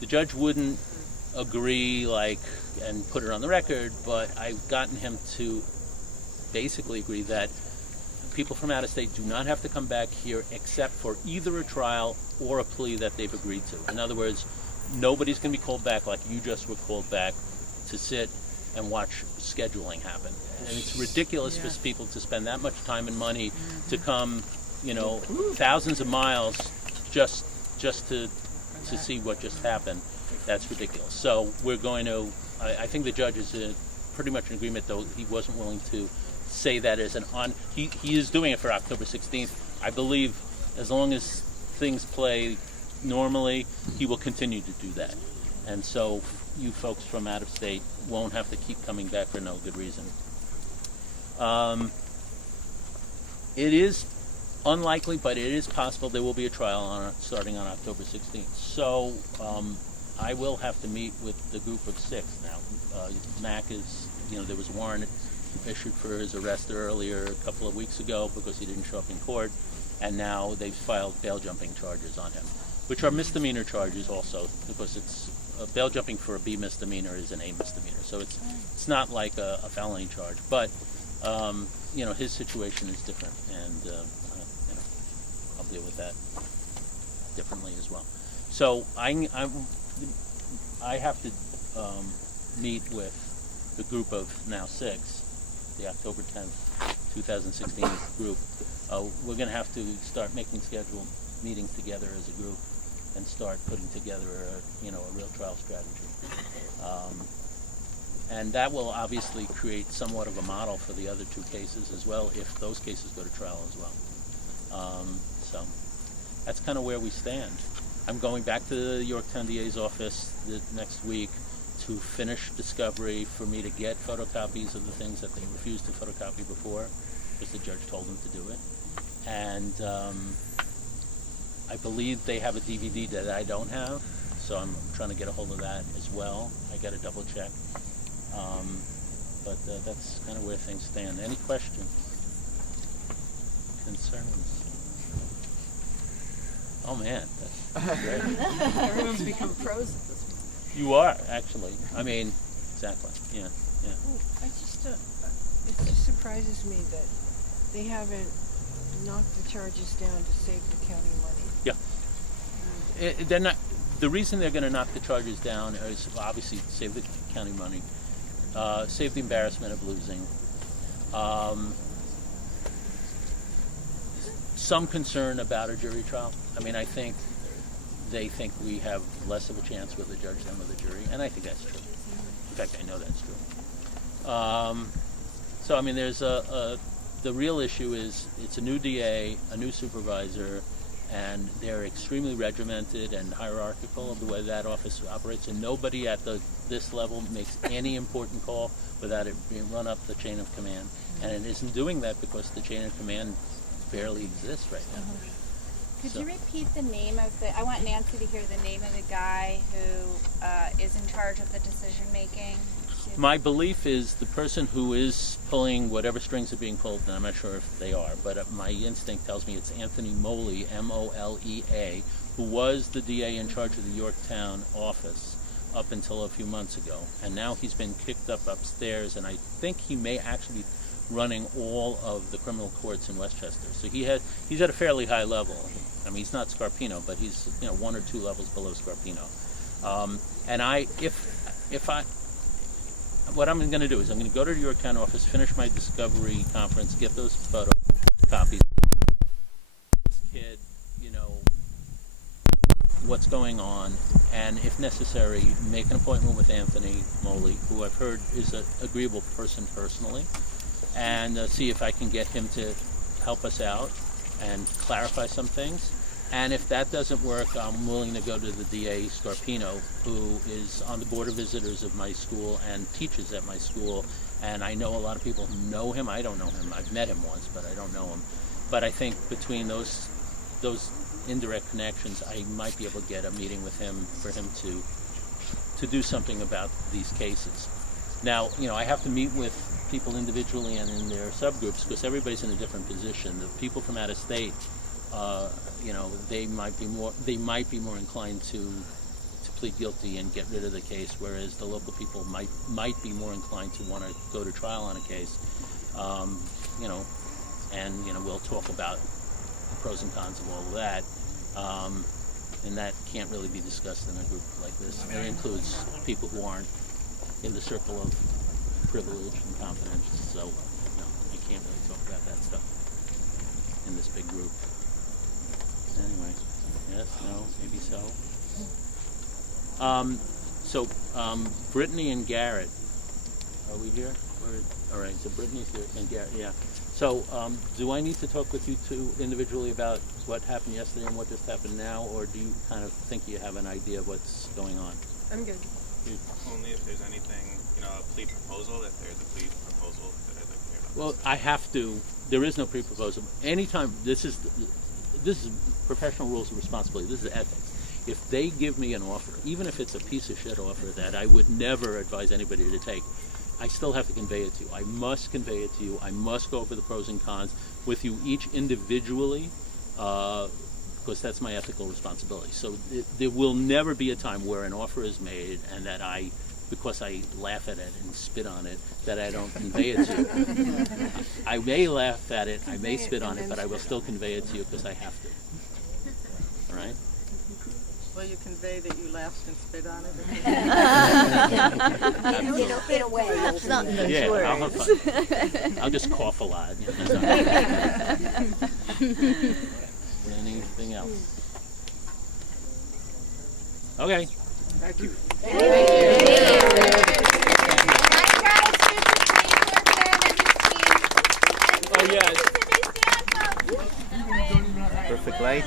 The judge wouldn't agree, and put it on the record, but I've gotten him to basically agree that people from out of state do not have to come back here except for either a trial or a plea that they've agreed to. In other words, nobody's going to be called back like you just were called back to sit and watch scheduling happen. And it's ridiculous for people to spend that much time and money to come, thousands of miles just to see what just happened. That's ridiculous. So we're going to, I think the judge is pretty much in agreement, though he wasn't willing to say that as he is doing it for October 16th. I believe as long as things play normally, he will continue to do that. And so you folks from out of state won't have to keep coming back for no good reason. It is unlikely, but it is possible there will be a trial starting on October 16th. So I will have to meet with the group of 6 now. Mac is, there was a warrant issued for his arrest earlier a couple of weeks ago because he didn't show up in court, and now they've filed bail jumping charges on him, which are misdemeanor charges also, because it's bail jumping for a B misdemeanor is an A misdemeanor, so it's not like a felony charge, but his situation is different, and I'll deal with that differently as well. So I have to meet with the group of now 6, the October 10th, 2016 group. We're going to have to start making scheduled meetings together as a group and start putting together a real trial strategy. And that will obviously create somewhat of a model for the other 2 cases as well, if those cases go to trial as well. So that's kind of where we stand. I'm going back to the Yorktown DA's office next week to finish discovery for me to get photocopies of the things that they refused to photocopy before, because the judge told them to do it. And I believe they have a DVD that I don't have, so I'm trying to get a hold of that as well. I got to double check. But that's kind of where things stand. Any questions? Concerns? Oh man, that's great. Everyone's become pros at this point. You are, actually. I mean, exactly. Yeah. I just, it just surprises me that they haven't knocked the charges down to save the county money. Yeah. They're not. The reason they're going to knock the charges down is obviously save the county money, save the embarrassment of losing. Some concern about a jury trial. I mean, I think they think we have less of a chance with a judge than with a jury, and I think that's true. In fact, I know that's true. So, I mean, there's the real issue is it's a new DA, a new supervisor, and they're extremely regimented and hierarchical of the way that office operates, and nobody at this level makes any important call without it being run up the chain of command. And it isn't doing that because the chain of command barely exists right now. Could you repeat the name of I want Nancy to hear the name of the guy who is in charge of the decision making? My belief is the person who is pulling whatever strings are being pulled, and I'm not sure if they are, but my instinct tells me it's Anthony Moley, M-O-L-E-A, who was the DA in charge of the Yorktown office up until a few months ago. And now he's been kicked up upstairs, and I think he may actually be running all of the criminal courts in Westchester. So he's at a fairly high level. I mean, he's not Scarpino, but he's 1 or 2 levels below Scarpino. What I'm going to do is I'm going to go to the Yorktown office, finish my discovery conference, get those photo copies. This kid, what's going on, and if necessary, make an appointment with Anthony Moley, who I've heard is an agreeable person personally, and see if I can get him to help us out and clarify some things. And if that doesn't work, I'm willing to go to the DA Scarpino, who is on the board of visitors of my school and teaches at my school. And I know a lot of people who know him. I don't know him. I've met him once, but I don't know him. But I think between those indirect connections, I might be able to get a meeting with him for him to do something about these cases. Now, I have to meet with people individually and in their subgroups because everybody's in a different position. The people from out of state, they might be more inclined to plead guilty and get rid of the case, whereas the local people might be more inclined to want to go to trial on a case. You know, and you know, we'll talk about the pros and cons of all of that. And that can't really be discussed in a group like this. It includes people who aren't in the circle of privilege and confidence, so no, I can't really talk about that stuff in this big group. Anyway, yes, no, maybe so. Brittany and Garrett, are we here? All right, so Brittany's here and Garrett, yeah. So, do I need to talk with you two individually about what happened yesterday and what just happened now, or do you kind of think you have an idea of what's going on? I'm good. Only if there's anything, you know, a plea proposal, if there's a plea proposal that I'd like to hear about. Well, I have to. There is no pre-proposal. Anytime, this is professional rules of responsibility. This is ethics. If they give me an offer, even if it's a piece of shit offer that I would never advise anybody to take, I still have to convey it to you. I must convey it to you. I must go over the pros and cons with you each individually, because that's my ethical responsibility. So there will never be a time where an offer is made and that because I laugh at it and spit on it, that I don't convey it to you. I may laugh at it, I may spit on it, but I will still convey it to you because I have to. All right? Will you convey that you laughed and spit on it? In a way. That's not in those Yeah, words. I'll have fun. I'll just cough a lot. Anything else? Okay. Thank you. Oh, yeah. Perfect light.